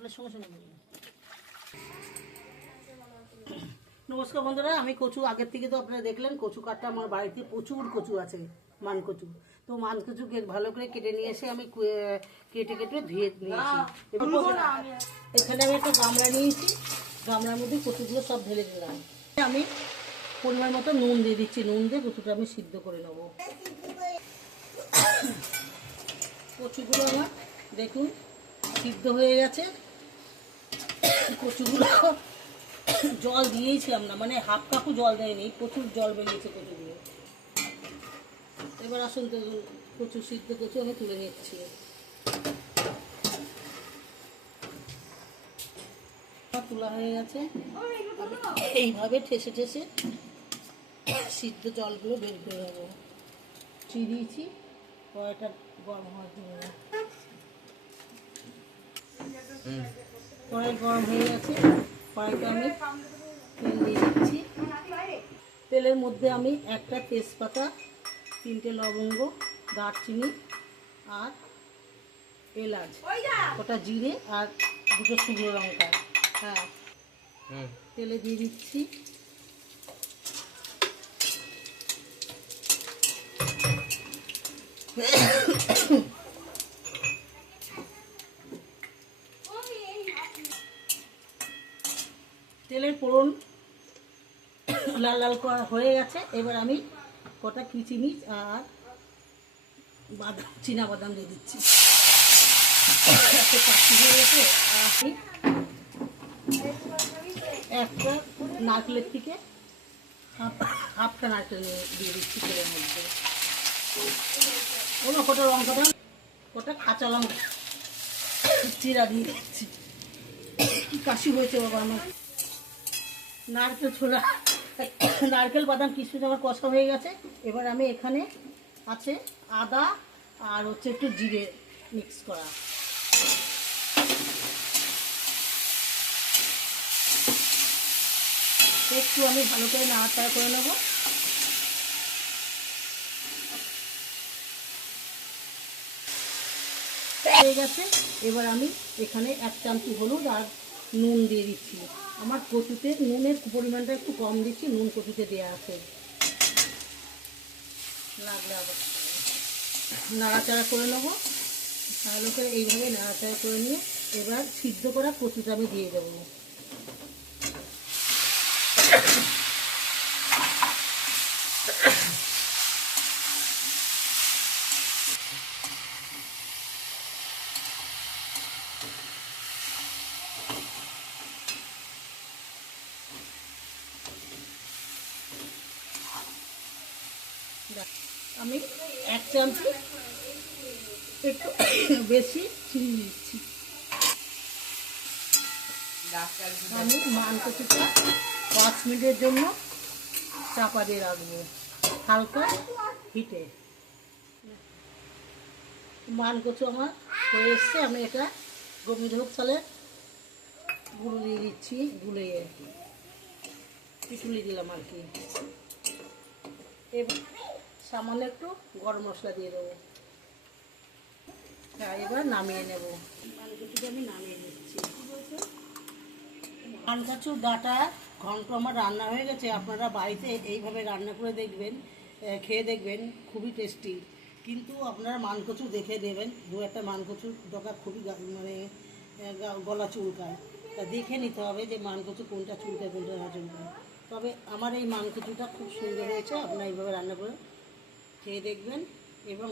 नमस्कार बंधुरा कचु आगे तो अपना देखलें कचु काटा हमारे बाड़ीते प्रचुर कचु आछे मान कचु तो मान कचु भालो करे केटे निये एसे आमी केटे केटे धुए निয়েছি এখানে আমি একটা গামলা নিয়েছি গামলার মধ্যে কচুগুলো সব ঢেলে দিলাম আমি পরিমাণ মতো নুন দিয়ে দিচ্ছি নুন দিয়ে কচুটা আমি সিদ্ধ করে নেব কচুগুলো আমার দেখুন সিদ্ধ হয়ে গেছে কচুগুলো জল দিয়েছিলাম না মানে হাফ কাপও জল দেয়নি প্রচুর জল বেরিয়েছে কচুগুলো এবার আসুন তো কচু সিদ্ধ কচু আমি তুলে নিচ্ছি তোলা হয়ে গেছে এইভাবে ঠেসে ঠেসে সিদ্ধ জলগুলো বের করে দেবো চিরিয়েছি কড়াইটা গরম হওয়ার জন্য কড়াই গরম হয়ে গেছে কড়াইটা আমি তেল দিয়ে দিচ্ছি তেলের মধ্যে আমি একটা তেজপাতা 3টে লবঙ্গ দারচিনি আর এলাচ ওটা জিরে আর 2টো শুকনো লঙ্কা হ্যাঁ তেলে দিয়ে দিচ্ছি তেলের ফোড়ন লাল লাল করা হয়ে গেছে এবার আমি কটা কিচমিচ আর বাদাম চীনা বাদাম দিয়ে দিচ্ছি হয়ে গেছে একটা নারকেলের থেকে হাফটা নারকেল দিয়ে দিচ্ছি তেলের মধ্যে কোনো কটা লঙ্কাটা কটা কাঁচা লঙ্কা চিরা দিয়ে দিচ্ছি কি কাশি হয়েছে বাবা আমার নারকেল ছোলা নারকেল বাদাম কিশমিশ আমার কষা হয়ে গেছে এবার আমি এখানে আছে আদা আর হচ্ছে একটু জিরে মিক্স করা একটু আমি ভালো করে নাড়াচাড়া করে নেব হয়ে গেছে এবার আমি এখানে 1 চামচি হলুদ আর নুন দিয়ে দিচ্ছি আমার কচুতে নুনের পরিমাণটা একটু কম দিচ্ছি নুন কচুতে দেওয়া আছে লাগলে আবার নাড়াচাড়া করে নেব ভালো করে এইভাবে নাড়াচাড়া করে নিয়ে এবার সিদ্ধ করা কচুটা আমি দিয়ে দেবো আমি 1 চামচি একটু বেশি চিনি দিচ্ছি আমি মান কচুটা 5 মিনিটের জন্য চাপা দিয়ে রাখবো হালকা হিটে মান কচু আমার হয়ে এসছে আমি এটা গোবিন্দভোগ চালের গুঁড়ো দিয়ে দিচ্ছি গুলিয়ে পিটুলি দিলাম আর কি এবার সামান্য একটু গরম মশলা দিয়ে দেবো হ্যাঁ এবার নামিয়ে নেব মান কচুটা আমি নামিয়ে নিচ্ছি মান কচুর ডাঁটা ঘন্ট আমার রান্না হয়ে গেছে আপনারা বাড়িতে এইভাবে রান্না করে দেখবেন খেয়ে দেখবেন খুবই টেস্টি কিন্তু আপনারা মান কচু দেখে দেবেন 2-1টা মান কচুর ডগা খুবই মানে গলা চুলকায় তা দেখে নিতে হবে যে মান কচু কোনটা চুলকায় কোনটা না চুলকায় তবে আমার এই মান কচুটা খুব সুন্দর হয়েছে আপনারা এইভাবে রান্না করে খেয়ে দেখবেন এবং